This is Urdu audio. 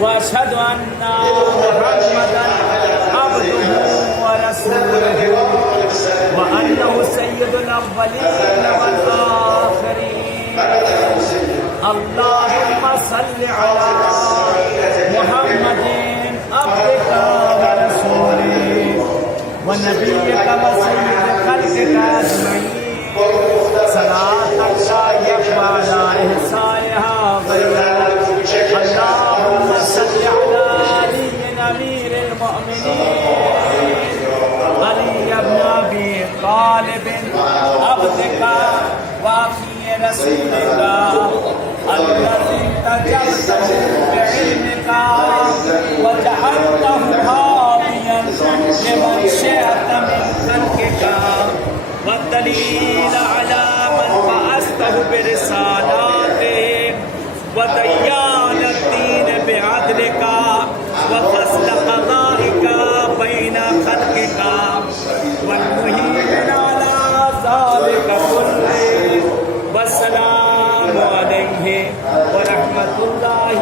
وأشهد أن محمدا عبده ورسوله وأنه سيد الأولين والآخرين. اللهم صل على محمد عبدك ورسولك ونبيك وسيد خلقك أجمعين صلاة لا يخفى على إحصائها غيرك. اللهم صل على علي أمير المؤمنين علي بن أبي طالب عبدك وأخي رسولك الذي تجرته بعلمك وجعلته هاديا لمن شئت من خلقك والدليل على من بعثته برسالاتك وديان الدين بعدلك وفصل قضائك بين خلقك والمهيمن على ذلك كله. والسلام عليه ورحمة الله